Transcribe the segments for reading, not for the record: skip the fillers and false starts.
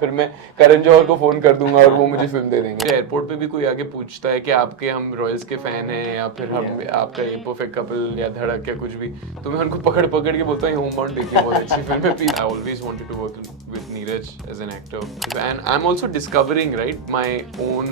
फिर मैं करण जौहर को फोन कर दूंगा और वो मुझे फिल्म दे देंगे। एयरपोर्ट पे भी कोई आके पूछता है कि आपके हम रॉयल्स के फैन हैं या फिर हम आपका ये परफेक्ट कपल या धड़क या कुछ भी, तो मैं उनको पकड़ पकड़ के बोलता हूँ होमबाउंड देखिए, बहुत अच्छी फिल्म है, please. I always wanted to work with Neeraj as an actor and I am also discovering right my own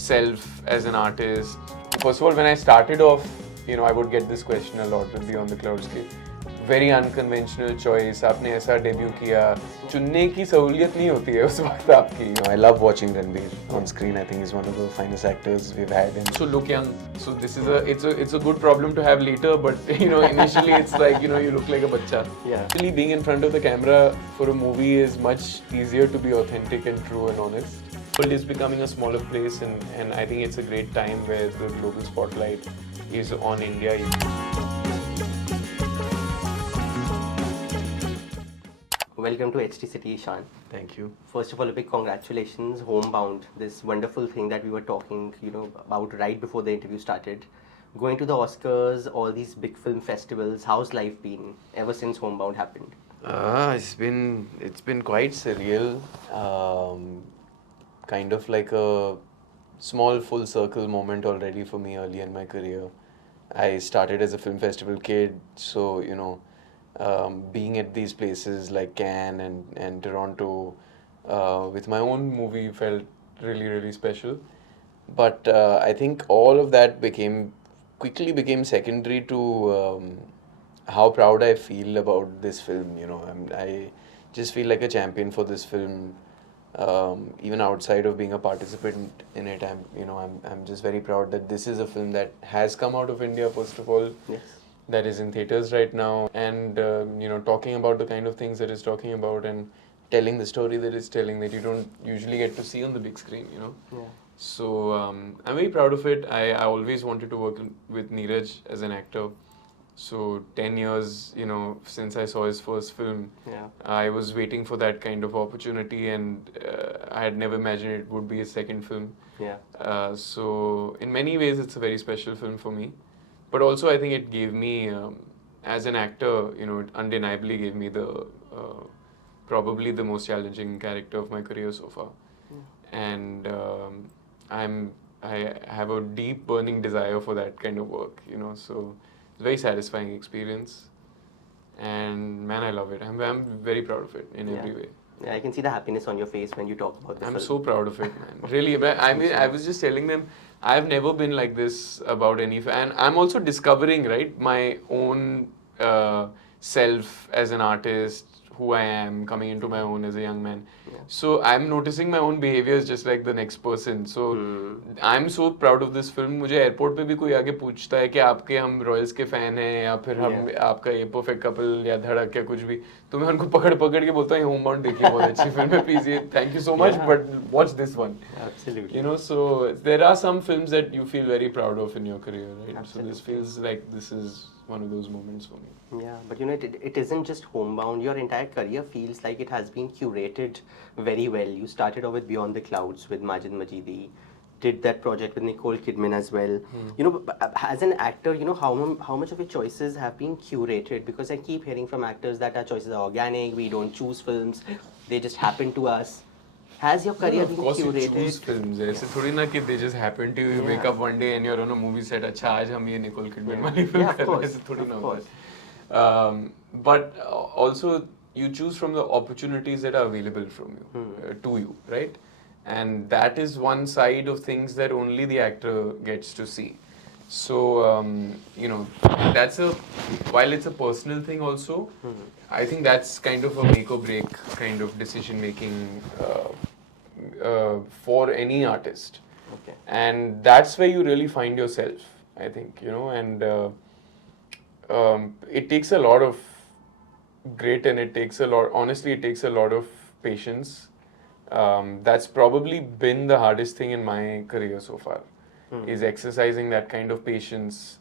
self as an artist. First of all, when I started off, you know, I would get this question a lot with Beyond the Clouds के very unconventional choice, आपने ऐसा debut किया, चुनने की सहूलियत नहीं होती है उस वक्त आपकी. You know, I love watching Ranbir on screen. I think he's one of the finest actors we've had. And so look young. So this is it's a good problem to have later, but you know, initially it's like, you know, you look like a bachcha. Yeah. Actually, being in front of the camera for a movie is much easier to be authentic and true and honest. The world is becoming a smaller place, and I think it's a great time where the global spotlight is on India. Welcome to HT City, Ishaan. Thank you. First of all, a big congratulations, Homebound, this wonderful thing that we were talking, you know, about right before the interview started. Going to the Oscars, all these big film festivals, how's life been ever since Homebound happened? It's been quite surreal. Kind of like a small full circle moment already for me early in my career. I started as a film festival kid, so you know, being at these places like Cannes and Toronto with my own movie felt really special. But I think all of that quickly became secondary to how proud I feel about this film. You know, I just feel like a champion for this film. Even outside of being a participant in it, I'm just very proud that this is a film that has come out of India, first of all. Yes. That is in theaters right now, and you know, talking about the kind of things that it's talking about and telling the story that it's telling that you don't usually get to see on the big screen, you know. Yeah. So I'm very proud of it. I always wanted to work with Neeraj as an actor. So 10 years, you know, since I saw his first film, Yeah. I was waiting for that kind of opportunity, and I had never imagined it would be a second film. Yeah. So in many ways, it's a very special film for me. But also, I think it gave me, as an actor, you know, it undeniably gave me the probably the most challenging character of my career so far. And I have a deep burning desire for that kind of work, you know. So it's a very satisfying experience, and man, I love it. I'm very proud of it in every way. Yeah, I can see the happiness on your face when you talk about this. I'm so proud of it, man. Really, I mean, I was just telling them, I've never been like this about any and I'm also discovering, right, my own self as an artist, who I am, coming into my own as a young man. Yeah. So I'm noticing my own behaviors just like the next person. So I'm so proud of this film. मुझे airport पे भी कोई आके पूछता है कि आपके हम रॉयल्स के फैन हैं या फिर हम आपका ये परफेक्ट कपल या धड़क या कुछ भी, तो मैं उनको पकड़ पकड़ के बोलता हूँ होमबाउंड देखिए, बहुत अच्छी फिल्म है, please, thank you so much, but watch this one. Absolutely. You know, so there are some films that you feel very proud of in your career, right? Absolutely. So this feels like this is one of those moments for me. Yeah, but you know, it isn't just Homebound. Your entire career feels like it has been curated very well. You started off with Beyond the Clouds with Majid Majidi, did that project with Nicole Kidman as well. You know, as an actor, you know, how much of your choices have been curated? Because I keep hearing from actors that our choices are organic, we don't choose films, they just happen to us. Has your career been curated? Of course you choose films. ऐसे थोड़ी ना कि they just happen to you. You wake up one day and you're on a movie set. अच्छा आज हम ये Nicole Kidman वाली film कर रहे हैं. ऐसे थोड़ी ना होता है. But also you choose from the opportunities that are available from you to you, right? And that is one side of things that only the actor gets to see. So you know, while it's a personal thing also, I think that's kind of a make or break kind of decision making for any artist. Okay. And that's where you really find yourself, I think, you know, and it takes a lot of grit, and it takes a lot of patience. That's probably been the hardest thing in my career so far, is exercising that kind of patience.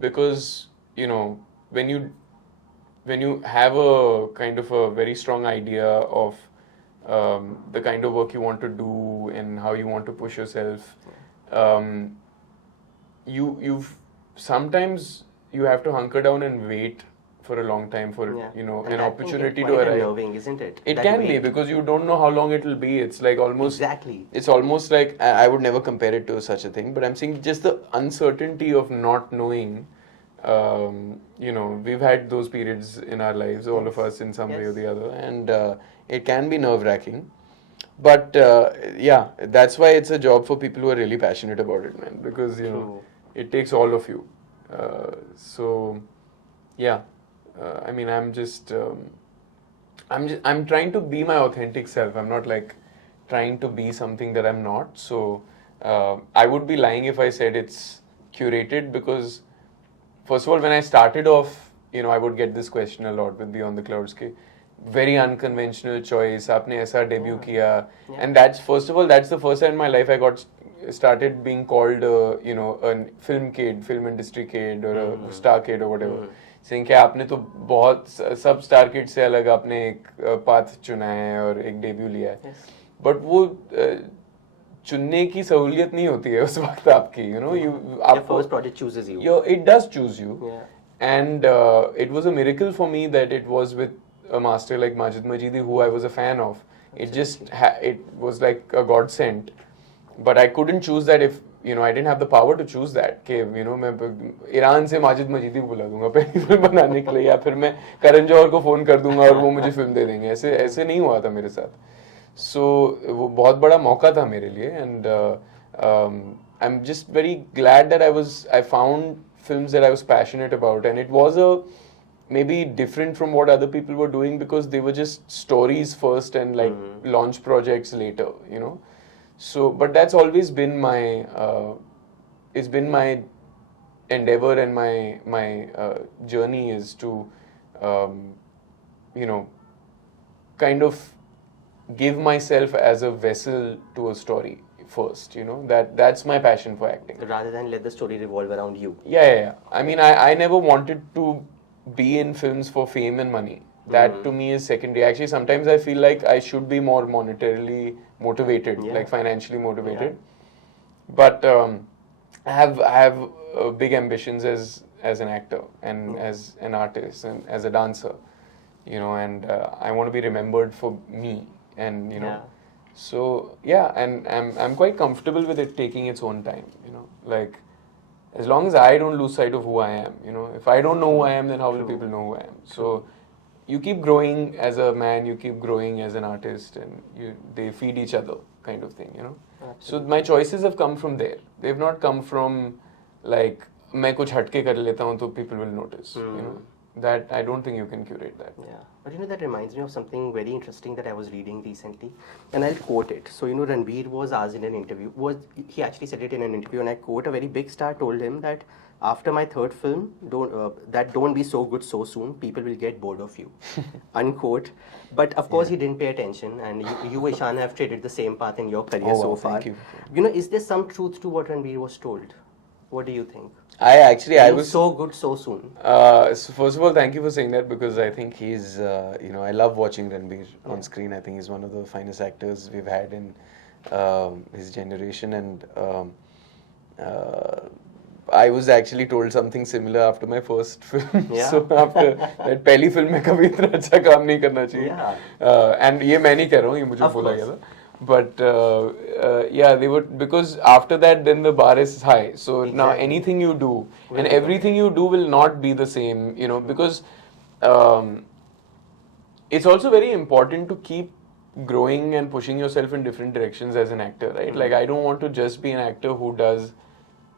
Because, you know, when you have a kind of a very strong idea of the kind of work you want to do and how you want to push yourself, sometimes you have to hunker down and wait for a long time for Yeah. you know And an that opportunity can to get quite arrive. unnerving, isn't it? It That can be wait. because you don't know how long it will be. It's like almost Exactly. It's almost like I would never compare it to such a thing, but I'm saying just the uncertainty of not knowing. You know, we've had those periods in our lives, all of Yes. us, in some way or Yes. the other, and it can be nerve-wracking. But yeah, that's why it's a job for people who are really passionate about it, man. Because you know, True. it takes all of you. So yeah, I mean, I'm trying to be my authentic self. I'm not like trying to be something that I'm not. So I would be lying if I said it's curated, because first of all, when I started off, you know, I would get this question a lot with Beyond the Clouds ke very unconventional choice, आपने ऐसा debut किया, and that's first of all, that's the first time in my life I got started being called you know, a film kid, film industry kid, or a star kid or whatever. saying कि आपने तो बहुत सब star kid से अलग आपने एक path चुना है और एक डेब्यू लिया है, बट वो चुनने की सहूलियत नहीं होती है उस वक्त आपकी, you know, Your first project chooses you. It does choose you. Yeah. And it was a miracle for me that it was with a master like Majid Majidi, who I was a fan of. It just it was like a godsend. But I couldn't choose that if, you know, I didn't have the power to choose that. कि you know, मैं Iran से माजिद मजीदी बुला दूंगा पहली film बनाने के लिए, या फिर मैं करण जौहर को फोन कर दूंगा और वो मुझे फिल्म दे देंगे. ऐसे नहीं हुआ था मेरे साथ. So वो बहुत बड़ा मौका था मेरे लिए, and I'm just very glad that I found films that I was passionate about, and it was maybe different from what other people were doing because they were just stories first and like launch projects later, you know. So, but that's always been my it's been my endeavor, and my journey is to you know, kind of give myself as a vessel to a story first, you know. That's my passion for acting. Rather than let the story revolve around you. Yeah. I mean, I never wanted to be in films for fame and money. That to me is secondary. Actually, sometimes I feel like I should be more monetarily motivated, like financially motivated. But I have big ambitions as an actor and as an artist and as a dancer, you know, and I want to be remembered for me, and you know. So yeah, and I'm quite comfortable with it taking its own time, you know, like as long as I don't lose sight of who I am, you know. If I don't know who I am, then how will people know who I am? So you keep growing as a man, you keep growing as an artist, and they feed each other, kind of thing, you know. So my choices have come from there. They've not come from like मैं कुछ हटके कर लेता हूँ तो people will notice, you know. That I don't think you can curate that. Yeah, but you know, that reminds me of something very interesting that I was reading recently, and I'll quote it. So you know, Ranbir was asked in an interview, he actually said it in an interview, and I quote, a very big star told him that after my third film, don't be so good so soon, people will get bored of you, unquote. But of course, he didn't pay attention, and you Ishaan, have traded the same path in your career so far. Thank you. You know, is there some truth to what Ranbir was told? What do you think? I was so good so soon. So first of all, thank you for saying that, because I think he's, you know, I love watching Ranbir on screen. I think he's one of the finest actors we've had in his generation, and I was actually told something similar after my first film. Yeah. So after that पहली film में कभी इतना अच्छा काम नहीं करना चाहिए. Yeah. And ये मैं नहीं कह रहा हूँ, ये मुझे बोला गया था. But yeah, they would, because after that then the bar is high. So now anything you do and everything you do will not be the same, you know, because it's also very important to keep growing and pushing yourself in different directions as an actor, right? Like I don't want to just be an actor who does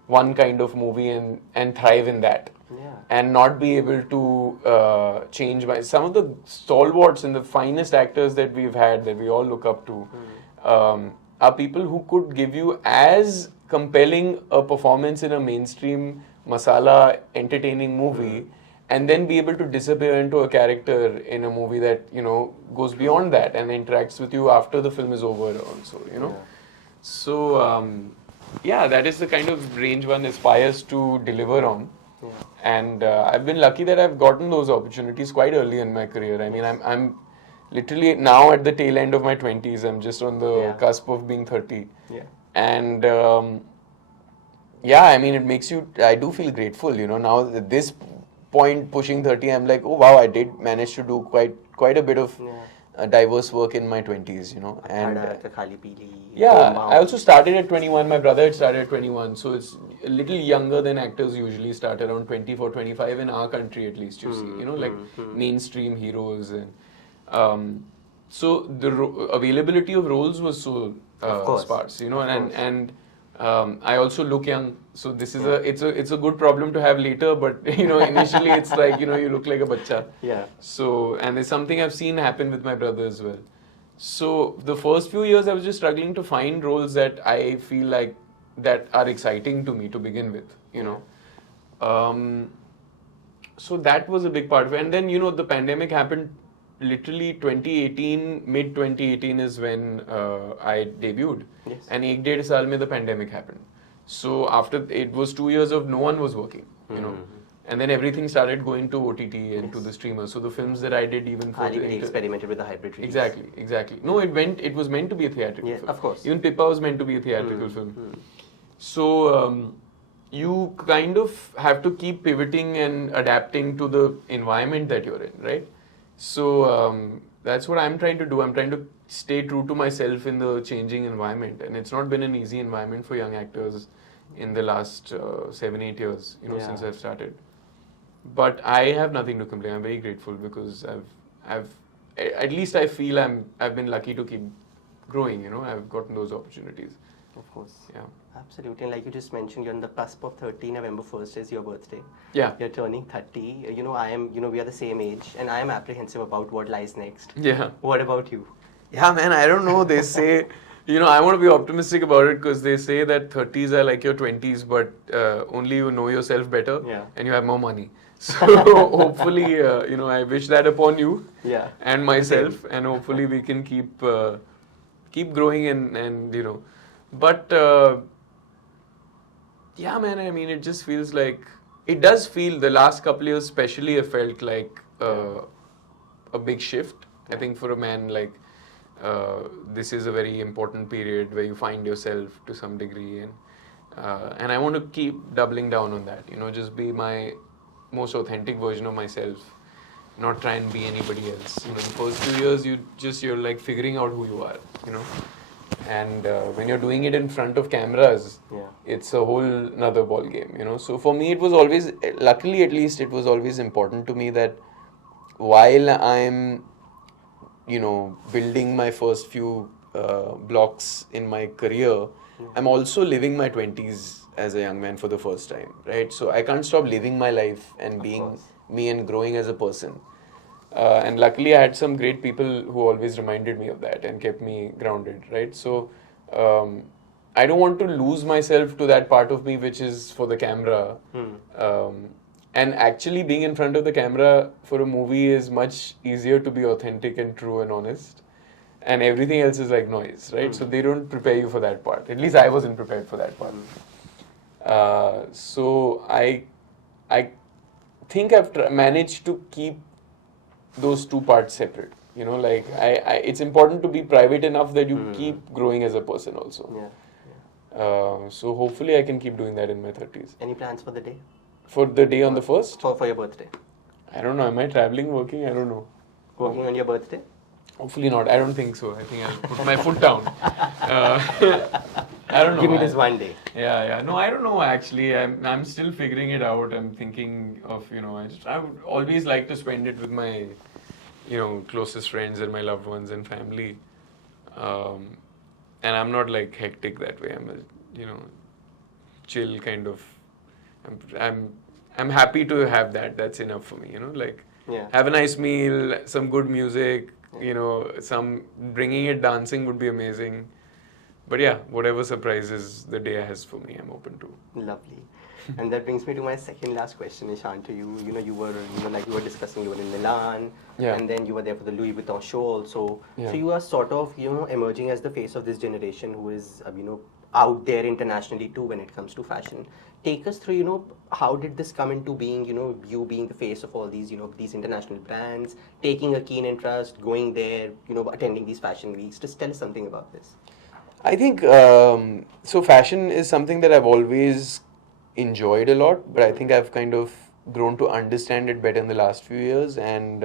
one kind of movie and thrive in that. And not be able to change my... Some of the stalwarts and the finest actors that we've had, that we all look up to, are people who could give you as compelling a performance in a mainstream masala entertaining movie, and then be able to disappear into a character in a movie that, you know, goes beyond that and interacts with you after the film is over also, you know. So yeah, that is the kind of range one aspires to deliver on. And I've been lucky that I've gotten those opportunities quite early in my career. I mean, I'm literally now at the tail end of my 20s. I'm just on the cusp of being 30. And yeah, I mean, it makes you... I do feel grateful, you know. Now this point pushing 30, I'm like, oh wow, I did manage to do quite a bit of diverse work in my 20s, you know. And I also started at 21. My brother had started at 21, so it's a little younger than actors usually start, around 24, 25 in our country at least. You see, you know, like mainstream heroes, and so the availability of roles was so sparse, you know, and I also look young, so this is it's a good problem to have later, but you know, initially it's like, you know, you look like a bacha. Yeah. So, and it's something I've seen happen with my brother as well. So the first few years I was just struggling to find roles that I feel like that are exciting to me to begin with, you know. So that was a big part of it. And then, you know, the pandemic happened literally 2018, mid 2018 is when I debuted. Yes. And 1.5 saal mein the pandemic happened. So after, it was 2 years of no one was working, you know. And then everything started going to OTT and to the streamers. So the films that I did even for the experimented with the hybrid release. Exactly. No, it was meant to be a theatrical film. Of course. Even Pippa was meant to be a theatrical film. So you kind of have to keep pivoting and adapting to the environment that you're in, right? So that's what I'm trying to do. I'm trying to stay true to myself in the changing environment, and it's not been an easy environment for young actors in the last 7-8 years, you know, since I've started. But I have nothing to complain. I'm very grateful because I've at least I feel I've been lucky to keep growing, you know. I've gotten those opportunities. Of course. Yeah. Absolutely. And like you just mentioned, you're on the cusp of 30. November 1st is your birthday. Yeah. You're turning 30. You know, we are the same age, and I am apprehensive about what lies next. Yeah. What about you? Yeah, man, I don't know. They say, you know, I want to be optimistic about it because they say that 30s are like your 20s, but only you know yourself better and you have more money. So hopefully, you know, I wish that upon you and myself, and hopefully we can keep growing and you know. But yeah, man, I mean, it just feels like, it does feel, the last couple of years especially, I felt like a big shift. I think for a man, like, this is a very important period where you find yourself to some degree, and I want to keep doubling down on that, you know, just be my most authentic version of myself, not try and be anybody else. You know, the first few years you're like figuring out who you are, you know, and when you're doing it in front of cameras, it's a whole nother ball game, you know. So for me, it was always, luckily at least, it was always important to me that while I'm, you know, building my first few blocks in my career, I'm also living my 20s as a young man for the first time, right? So I can't stop living my life and being me and growing as a person. And luckily I had some great people who always reminded me of that and kept me grounded, right? So I don't want to lose myself to that part of me which is for the camera. And actually being in front of the camera for a movie is much easier to be authentic and true and honest. And everything else is like noise, right? So they don't prepare you for that part. At least I wasn't prepared for that part. So I think I've managed to keep those two parts separate. You know, like it's important to be private enough that you keep growing as a person also. So hopefully I can keep doing that in my 30s. Any plans for the day? For the day on the 1st? For your birthday? I don't know. Am I traveling, working? I don't know. Working on your birthday? Hopefully not. I don't think so. I think I'll put my foot down. I don't know. Give me this one day. Yeah. No, I don't know actually. I'm still figuring it out. I'm thinking of, you know, I would always like to spend it with my, you know, closest friends and my loved ones and family. And I'm not like hectic that way. I'm a, you know, chill kind of. I'm happy to have that. That's enough for me, you know, like have a nice meal, some good music, you know, some bringing it dancing would be amazing. But yeah, whatever surprises the day has for me, I'm open to. Lovely. And that brings me to my second last question, Ishaan, to you. You know, you were discussing, you were in Milan, and then you were there for the Louis Vuitton show also. So you are sort of, you know, emerging as the face of this generation who is, you know, out there internationally too when it comes to fashion. Take us through, you know, how did this come into being, you know, you being the face of all these, you know, these international brands, taking a keen interest, going there, you know, attending these fashion weeks. Just tell us something about this. I think, so fashion is something that I've always enjoyed a lot, but I think I've kind of grown to understand it better in the last few years, and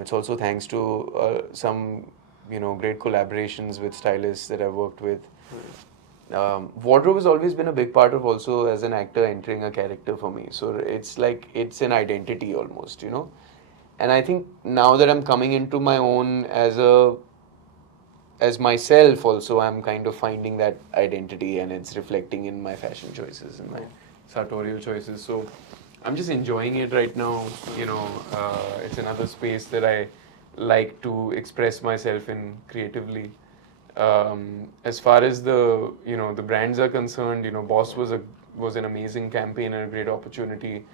it's also thanks to some great collaborations with stylists that I've worked with. Wardrobe has always been a big part of also as an actor entering a character for me. So it's like it's an identity almost, And I think now that I'm coming into my own as myself also, I'm kind of finding that identity, and it's reflecting in my fashion choices and my sartorial choices. So I'm just enjoying it right now. It's another space that I like to express myself in creatively. As far as the brands are concerned, Boss was an amazing campaign and a great opportunity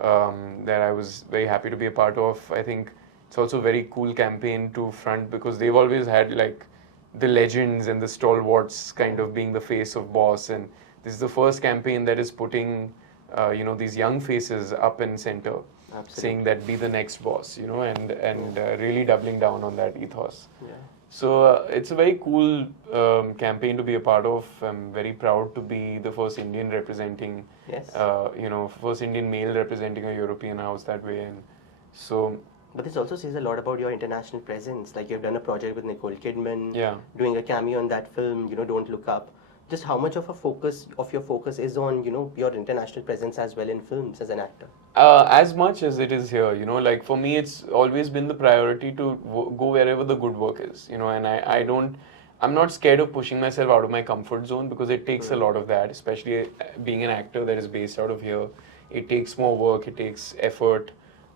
that I was very happy to be a part of. I think it's also a very cool campaign to front because they've always had like the legends and the stalwarts kind of being the face of Boss, and this is the first campaign that is putting these young faces up in center. Absolutely. Saying that be the next Boss, and really doubling down on that ethos. Yeah. So it's a very cool campaign to be a part of. I'm very proud to be the first Indian representing, first Indian male representing a European house that way. And so. But this also says a lot about your international presence. Like you've done a project with Nicole Kidman, doing a cameo in that film, Don't Look Up. Just how much of your focus is on, your international presence as well in films as an actor? As much as it is here, like for me, it's always been the priority to go wherever the good work is, and I'm not scared of pushing myself out of my comfort zone because it takes a lot of that, especially being an actor that is based out of here. It takes more work, it takes effort,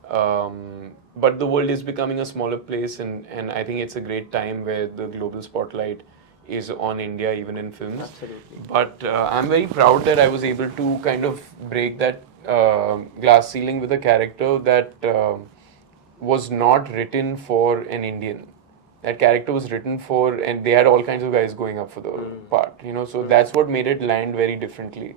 but the world is becoming a smaller place, and I think it's a great time where the global spotlight is on India, even in films. Absolutely. But I'm very proud that I was able to kind of break that glass ceiling with a character that was not written for an Indian. That character was written for, and they had all kinds of guys going up for the part, so that's what made it land very differently.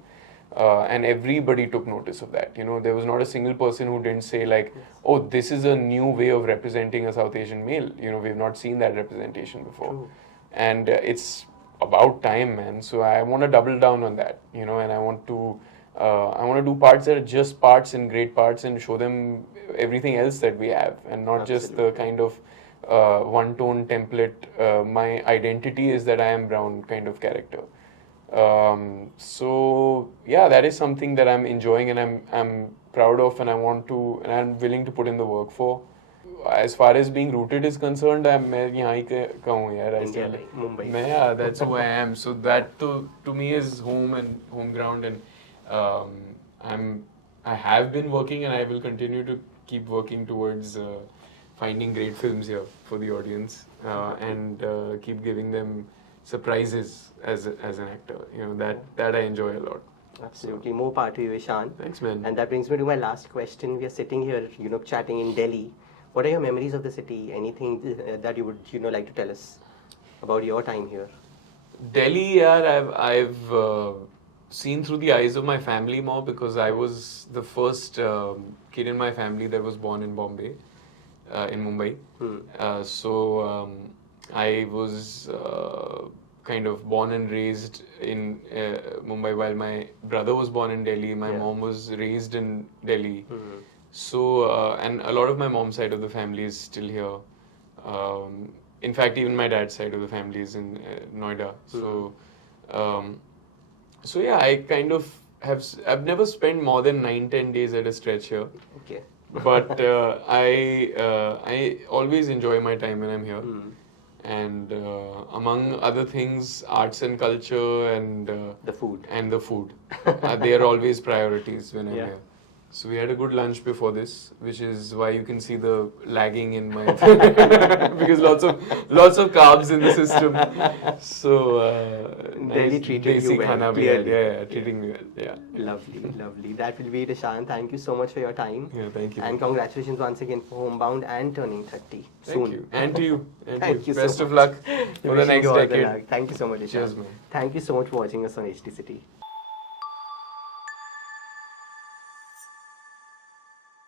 And everybody took notice of that. There was not a single person who didn't say like, oh, this is a new way of representing a South Asian male. We've not seen that representation before. True. And it's about time, man. So I want to double down on that, and I want to do parts that are just parts and great parts and show them everything else that we have, and not just the kind of one-tone template. My identity is that I am brown kind of character. So yeah, that is something that I'm enjoying and I'm proud of, and I'm willing to put in the work for. As far as being rooted is concerned, मैं यहाँ ही का हूँ यार. Mumbai. Yeah, that's who I am. So that to me is home and home ground, and I have been working and I will continue to keep working towards finding great films here for the audience and keep giving them surprises as an actor. That I enjoy a lot. Absolutely. More power to you, Ishaan. Thanks, man. And that brings me to my last question. We are sitting here, chatting in Delhi. What are your memories of the city? Anything that you would, like to tell us about your time here? Delhi, yeah, I've seen through the eyes of my family more because I was the first kid in my family that was born in Bombay, in Mumbai. So I was kind of born and raised in Mumbai while my brother was born in Delhi. My mom was raised in Delhi. So, and a lot of my mom's side of the family is still here. In fact, even my dad's side of the family is in Noida. So yeah, I kind of I've never spent more than 9-10 days at a stretch here. Okay. But I always enjoy my time when I'm here. And among other things, arts and culture and the food. They are always priorities when I'm here. So we had a good lunch before this, which is why you can see the lagging in my because lots of carbs in the system. So Delhi treated you well. Treating me well. Yeah. Lovely. That will be it, Ishaan. Thank you so much for your time. Yeah, thank you. And congratulations once again for Homebound and turning 30 soon. Thank you. And to you. Thank you. Best of luck for the next decade. Thank you so much, Ishaan. Cheers, man. Thank you so much for watching us on HD City.